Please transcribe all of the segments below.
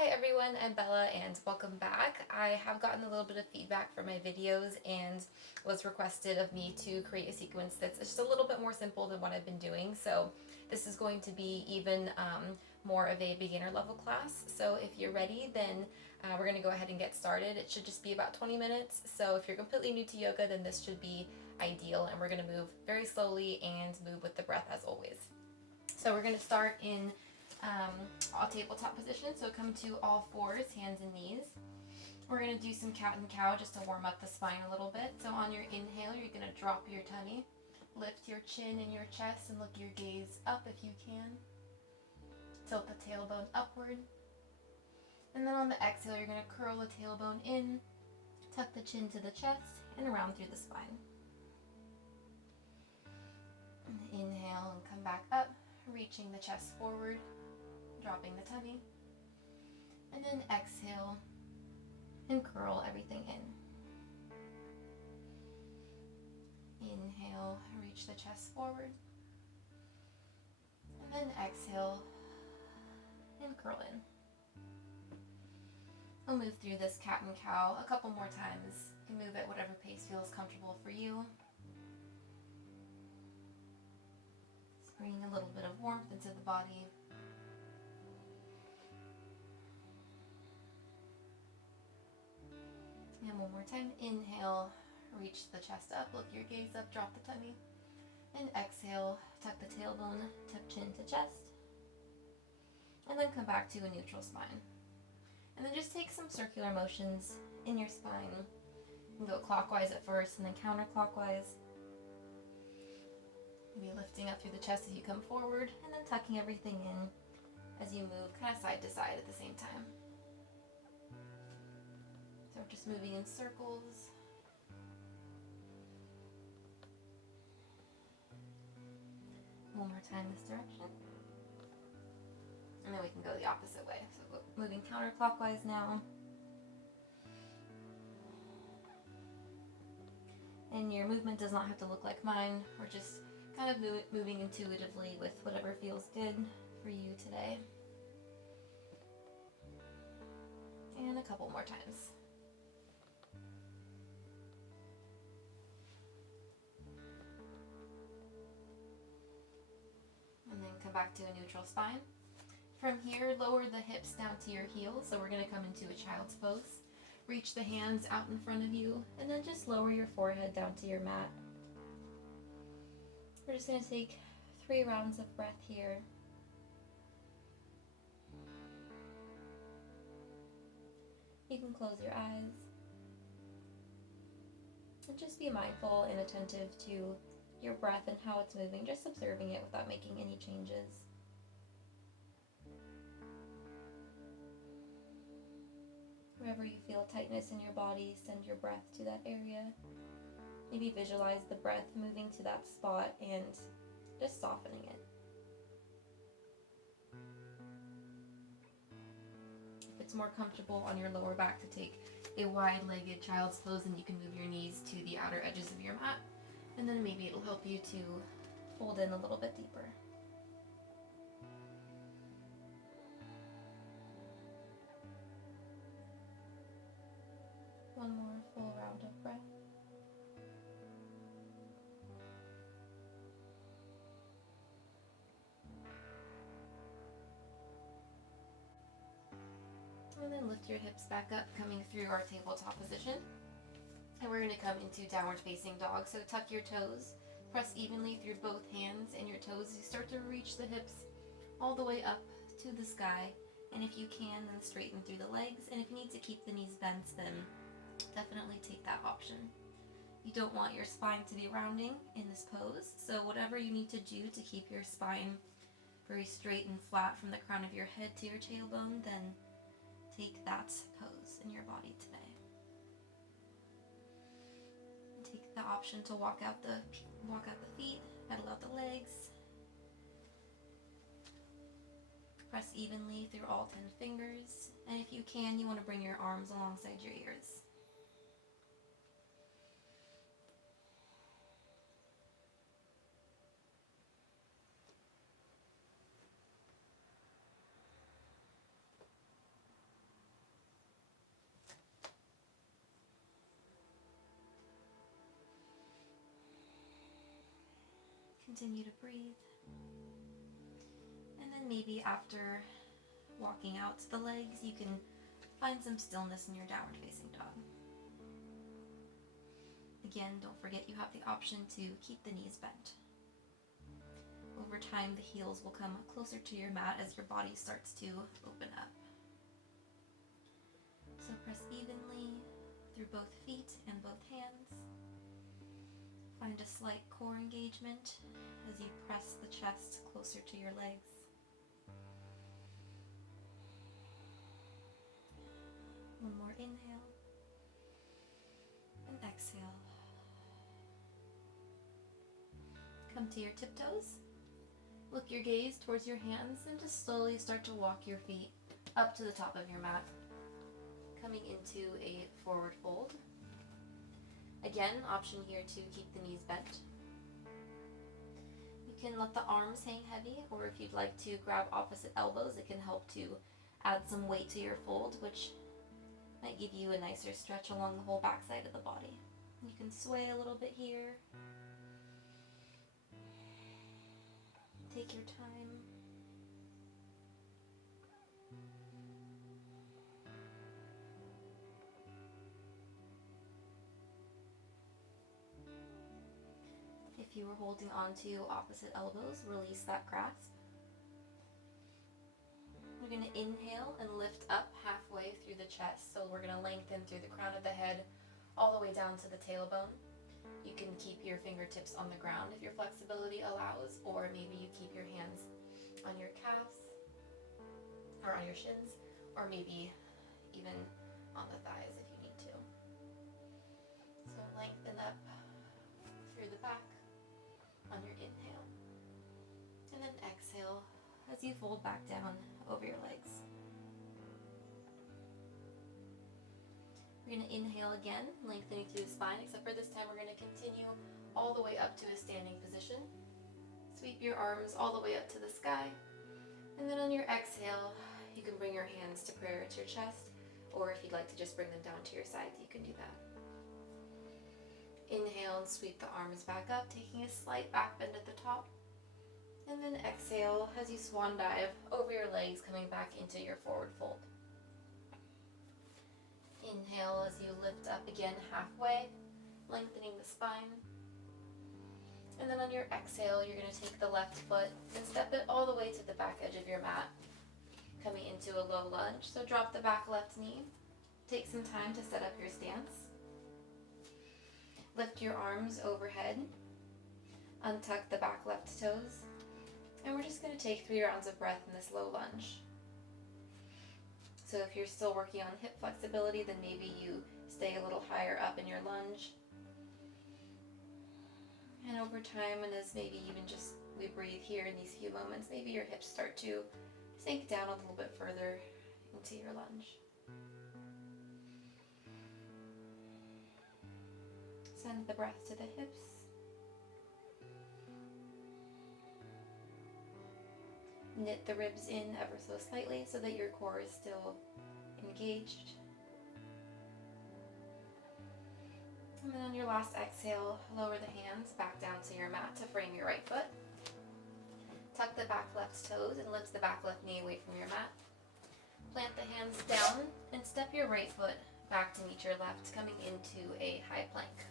Hi everyone, I'm Bella and welcome back. I have gotten a little bit of feedback from my videos and was requested of me to create a sequence that's just a little bit more simple than what I've been doing. So this is going to be even more of a beginner level class. So if you're ready, then we're going to go ahead and get started. It should just be about 20 minutes. So if you're completely new to yoga, then this should be ideal, and we're going to move very slowly and move with the breath as always. So we're going to start in all tabletop position, so come to all fours, hands and knees. We're going to do some cat and cow just to warm up the spine a little bit. So on your inhale, you're going to drop your tummy, lift your chin and your chest, and look your gaze up if you can. Tilt the tailbone upward. And then on the exhale, you're going to curl the tailbone in, tuck the chin to the chest, and around through the spine. Inhale and come back up, reaching the chest forward, dropping the tummy, and then exhale and curl everything in. Inhale, reach the chest forward, and then exhale and curl in. We'll move through this cat and cow a couple more times. You can move at whatever pace feels comfortable for you. Just bringing a little bit of warmth into the body. And one more time, inhale, reach the chest up, look your gaze up, drop the tummy. And exhale, tuck the tailbone, tuck chin to chest. And then come back to a neutral spine. And then just take some circular motions in your spine. You can go clockwise at first and then counterclockwise. Maybe lifting up through the chest as you come forward, and then tucking everything in as you move kind of side to side at the same time. So we're just moving in circles. One more time this direction. And then we can go the opposite way. So moving counterclockwise now. And your movement does not have to look like mine. We're just kind of moving intuitively with whatever feels good for you today. And a couple more times. And then come back to a neutral spine. From here, lower the hips down to your heels. So we're going to come into a child's pose. Reach the hands out in front of you, and then just lower your forehead down to your mat. We're just going to take 3 rounds of breath here. You can close your eyes. And just be mindful and attentive to your breath and how it's moving, just observing it without making any changes. Wherever you feel tightness in your body, send your breath to that area. Maybe visualize the breath moving to that spot and just softening it. If it's more comfortable on your lower back to take a wide-legged child's pose, then you can move your knees to the outer edges of your mat, and then maybe it'll help you to fold in a little bit deeper. One more full round of breath. And then lift your hips back up, coming through our tabletop position. And we're going to come into downward facing dog. So tuck your toes, press evenly through both hands and your toes. You start to reach the hips all the way up to the sky. And if you can, then straighten through the legs. And if you need to keep the knees bent, then definitely take that option. You don't want your spine to be rounding in this pose, so whatever you need to do to keep your spine very straight and flat from the crown of your head to your tailbone, then take that pose in your body today. Take the option to walk out the feet, pedal out the legs. Press evenly through all 10 fingers, and if you can, you want to bring your arms alongside your ears. continue to breathe. And then maybe after walking out to the legs, you can find some stillness in your downward facing dog. Again, don't forget you have the option to keep the knees bent. Over time, the heels will come closer to your mat as your body starts to open up. So press evenly through both feet and both hands. Find a slight core engagement as you press the chest closer to your legs. One more inhale and exhale. Come to your tiptoes. Look your gaze towards your hands and just slowly start to walk your feet up to the top of your mat, coming into a forward fold. Again, option here to keep the knees bent. You can let the arms hang heavy, or if you'd like to grab opposite elbows, it can help to add some weight to your fold, which might give you a nicer stretch along the whole back side of the body. You can sway a little bit here. Take your time. If you were holding on to opposite elbows, release that grasp. We're going to inhale and lift up halfway through the chest. So we're going to lengthen through the crown of the head all the way down to the tailbone. You can keep your fingertips on the ground if your flexibility allows, or maybe you keep your hands on your calves or on your shins, or maybe even on the thighs if you need to. So lengthen up through the back on your inhale, and then exhale as you fold back down over your legs. We're going to inhale again, lengthening through the spine, except for this time we're going to continue all the way up to a standing position. Sweep your arms all the way up to the sky, and then on your exhale, you can bring your hands to prayer at your chest, or if you'd like to just bring them down to your sides, you can do that. Inhale and sweep the arms back up, taking a slight back bend at the top. And then exhale as you swan dive over your legs, coming back into your forward fold. Inhale as you lift up again halfway, lengthening the spine. And then on your exhale, you're going to take the left foot and step it all the way to the back edge of your mat, coming into a low lunge. So drop the back left knee. Take some time to set up your stance. Lift your arms overhead. Untuck the back left toes. And we're just going to take 3 rounds of breath in this low lunge. So if you're still working on hip flexibility, then maybe you stay a little higher up in your lunge. And over time, and as maybe even just we breathe here in these few moments, maybe your hips start to sink down a little bit further into your lunge. Send the breath to the hips. Knit the ribs in ever so slightly so that your core is still engaged. And then on your last exhale, lower the hands back down to your mat to frame your right foot. Tuck the back left toes and lift the back left knee away from your mat. Plant the hands down and step your right foot back to meet your left, coming into a high plank.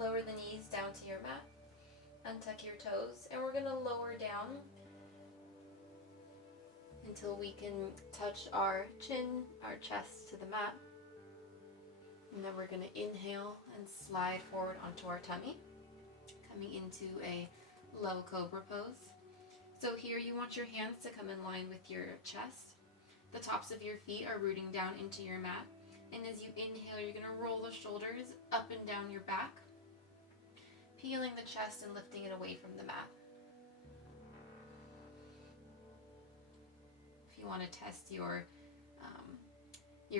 Lower the knees down to your mat. Untuck your toes, and we're going to lower down until we can touch our chin, our chest to the mat. And then we're going to inhale and slide forward onto our tummy, coming into a low cobra pose. So here you want your hands to come in line with your chest. The tops of your feet are rooting down into your mat. And as you inhale, you're going to roll the shoulders up and down your back, peeling the chest and lifting it away from the mat. If you want to test your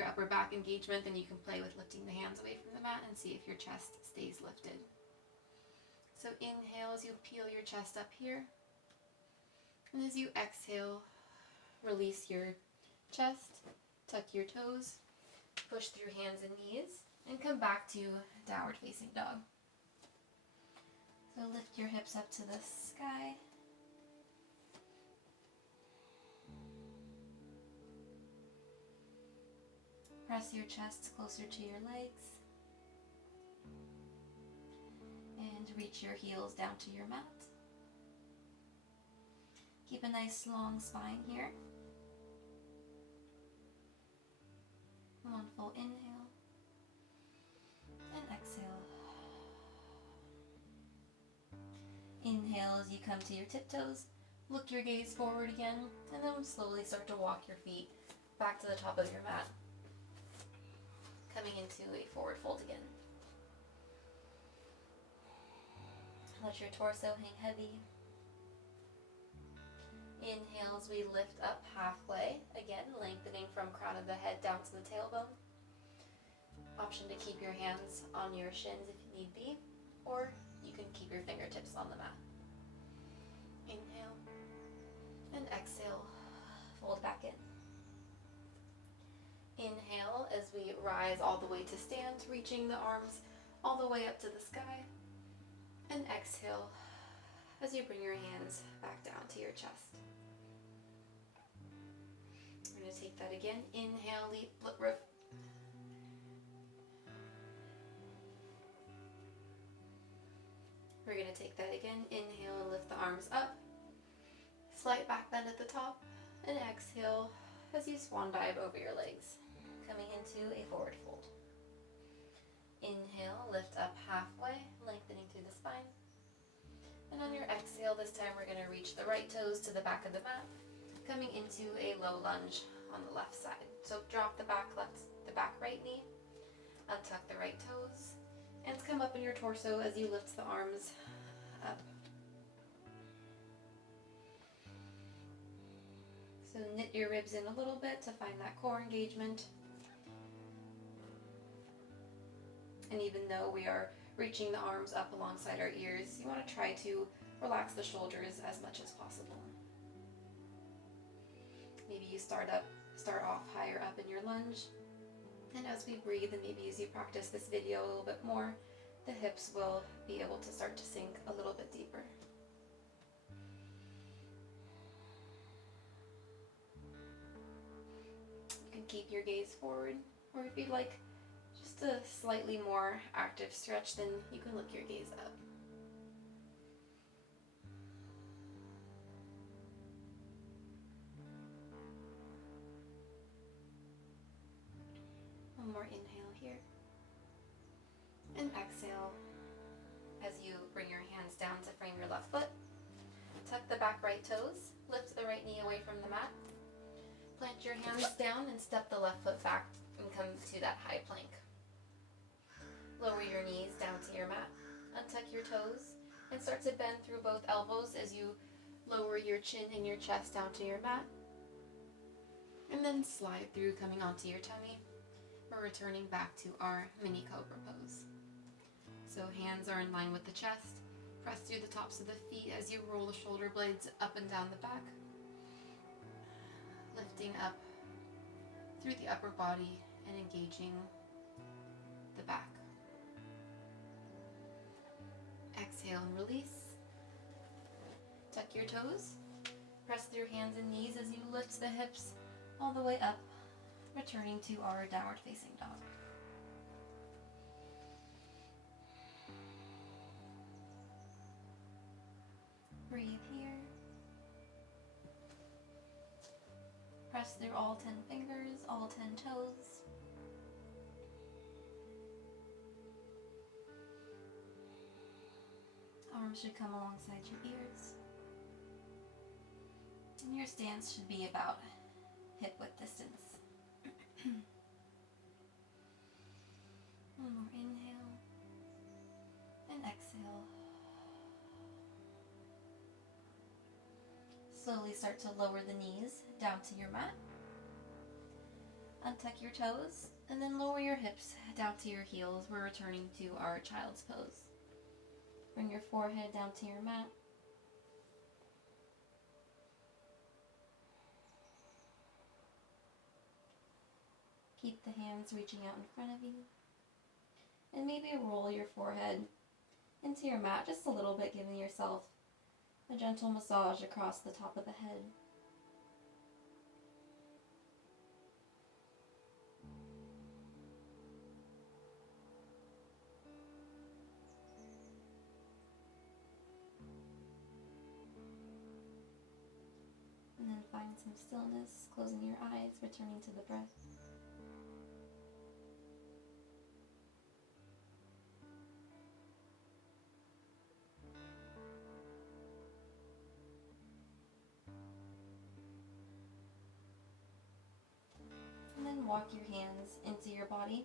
upper back engagement, then you can play with lifting the hands away from the mat and see if your chest stays lifted. So inhale as you peel your chest up here. And as you exhale, release your chest, tuck your toes, push through hands and knees, and come back to downward facing dog. So lift your hips up to the sky. Press your chest closer to your legs. And reach your heels down to your mat. Keep a nice long spine here. One full inhale. And exhale. Inhale as you come to your tiptoes. Look your gaze forward again. And then slowly start to walk your feet back to the top of your mat. Coming into a forward fold again. Let your torso hang heavy. Inhale as we lift up halfway. Again, lengthening from crown of the head down to the tailbone. Option to keep your hands on your shins if need be, or you can keep your fingertips on the mat. Inhale and exhale. Fold back in. Inhale as we rise all the way to stand, reaching the arms all the way up to the sky. And exhale as you bring your hands back down to your chest. We're going to take that again. Inhale, leap, lift. We're going to take that again. Inhale and lift the arms up. Slight back bend at the top. And exhale as you swan dive over your legs. Coming into a forward fold. Inhale, lift up halfway, lengthening through the spine. And on your exhale, this time we're going to reach the right toes to the back of the mat, coming into a low lunge on the left side. So drop the back right knee, untuck the right toes, and come up in your torso as you lift the arms up. So knit your ribs in a little bit to find that core engagement. And even though we are reaching the arms up alongside our ears, you want to try to relax the shoulders as much as possible. Maybe you start off higher up in your lunge, and as we breathe and maybe as you practice this video a little bit more, the hips will be able to start to sink a little bit deeper. You can keep your gaze forward, or if you'd like just a slightly more active stretch, then you can look your gaze up. One more inhale here. And exhale as you bring your hands down to frame your left foot. Tuck the back right toes. Lift the right knee away from the mat. Plant your hands down and step the left foot back and come to that high plank. Lower your knees down to your mat. Untuck your toes and start to bend through both elbows as you lower your chin and your chest down to your mat. And then slide through, coming onto your tummy. We're returning back to our mini cobra pose. So hands are in line with the chest. Press through the tops of the feet as you roll the shoulder blades up and down the back. Lifting up through the upper body and engaging the back. Exhale and release. Tuck your toes. Press through hands and knees as you lift the hips all the way up, returning to our downward facing dog. Breathe here. Press through all 10 fingers, all 10 toes. Arms should come alongside your ears. And your stance should be about hip width distance. One more inhale and exhale. Slowly start to lower the knees down to your mat. Untuck your toes and then lower your hips down to your heels. We're returning to our child's pose. Bring your forehead down to your mat. Keep the hands reaching out in front of you. And maybe roll your forehead into your mat just a little bit, giving yourself a gentle massage across the top of the head. And then find some stillness, closing your eyes, returning to the breath. And then walk your hands into your body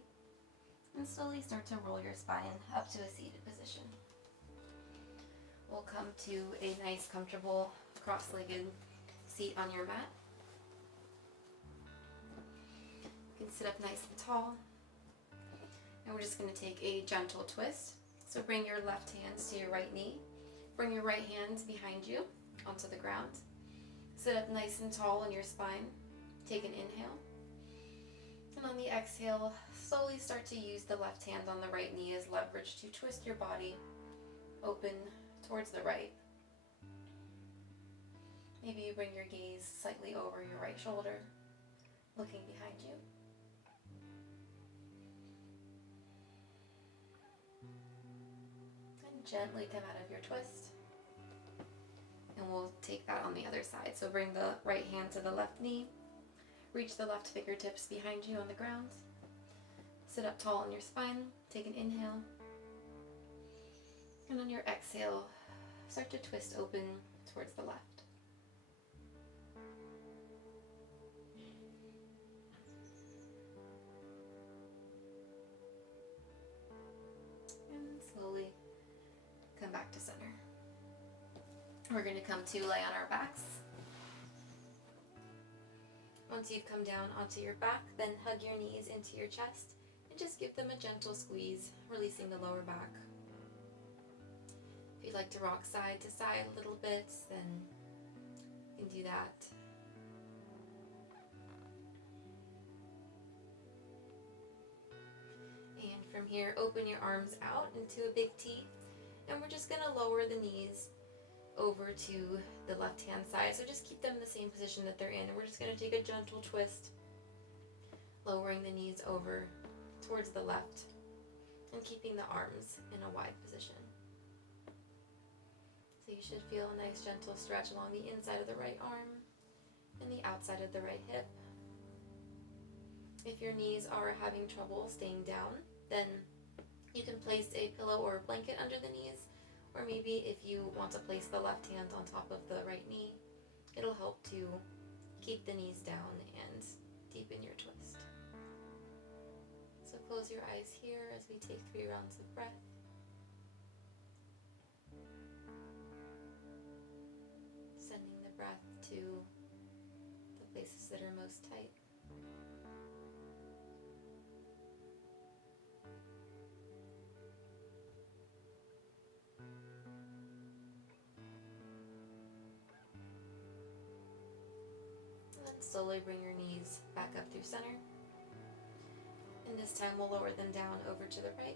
and slowly start to roll your spine up to a seated position. We'll come to a nice, comfortable, cross-legged seat on your mat. You can sit up nice and tall. And we're just going to take a gentle twist. So bring your left hands to your right knee. Bring your right hand behind you onto the ground. Sit up nice and tall on your spine. Take an inhale. And on the exhale, slowly start to use the left hand on the right knee as leverage to twist your body open towards the right. Maybe you bring your gaze slightly over your right shoulder, looking behind you. And gently come out of your twist. And we'll take that on the other side. So bring the right hand to the left knee. Reach the left fingertips behind you on the ground. Sit up tall on your spine. Take an inhale. And on your exhale, start to twist open towards the left. And slowly come back to center. We're going to come to lay on our backs. Once you've come down onto your back, then hug your knees into your chest and just give them a gentle squeeze, releasing the lower back. If you'd like to rock side to side a little bit, then you can do that. And from here, open your arms out into a big T, and we're just going to lower the knees over to the left hand side. So just keep them in the same position that they're in, and we're just going to take a gentle twist, lowering the knees over towards the left and keeping the arms in a wide position. So you should feel a nice gentle stretch along the inside of the right arm and the outside of the right hip. If your knees are having trouble staying down, then you can place a pillow or a blanket under the knees. Or maybe if you want to place the left hand on top of the right knee, it'll help to keep the knees down and deepen your twist. So close your eyes here as we take 3 rounds of breath. Sending the breath to the places that are most tight. Slowly bring your knees back up through center. And this time we'll lower them down over to the right.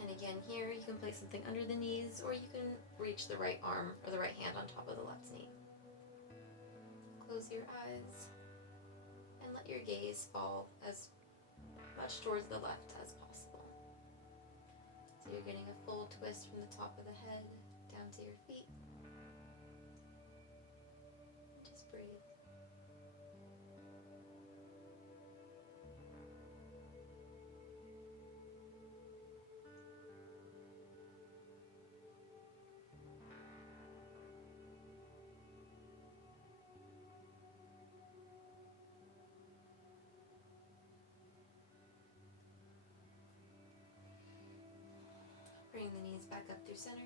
And again here, you can place something under the knees, or you can reach the right arm or the right hand on top of the left knee. Close your eyes and let your gaze fall as much towards the left as possible. So you're getting a full twist from the top of the head down to your feet. Breathe. Bring the knees back up through center.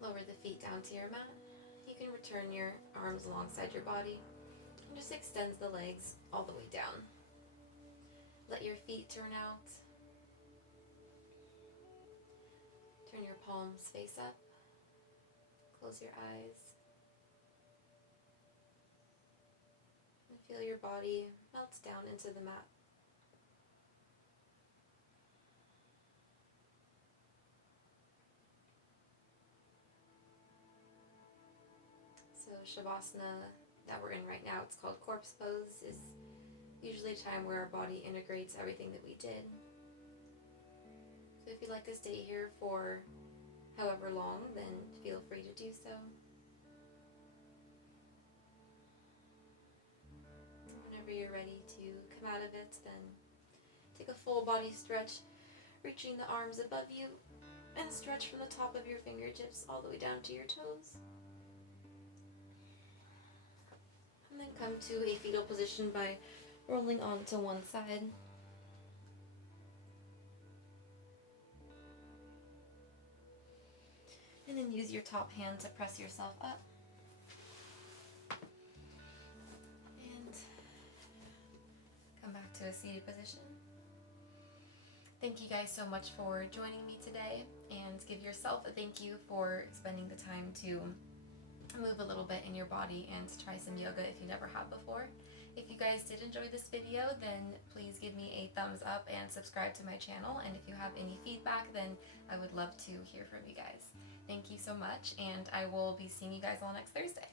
Lower the feet down to your mat. You can return your arms alongside your body and just extend the legs all the way down. Let your feet turn out. Turn your palms face up. Close your eyes. And feel your body melt down into the mat So Shavasana that we're in right now, it's called corpse pose, is usually a time where our body integrates everything that we did. So if you'd like to stay here for however long, then feel free to do so. Whenever you're ready to come out of it, then take a full body stretch, reaching the arms above you, and stretch from the top of your fingertips all the way down to your toes. And then come to a fetal position by rolling onto one side. And then use your top hand to press yourself up. And come back to a seated position. Thank you guys so much for joining me today, and give yourself a thank you for spending the time to move a little bit in your body and try some yoga if you never have before. If you guys did enjoy this video, then please give me a thumbs up and subscribe to my channel. And if you have any feedback, then I would love to hear from you guys. Thank you so much, and I will be seeing you guys all next Thursday.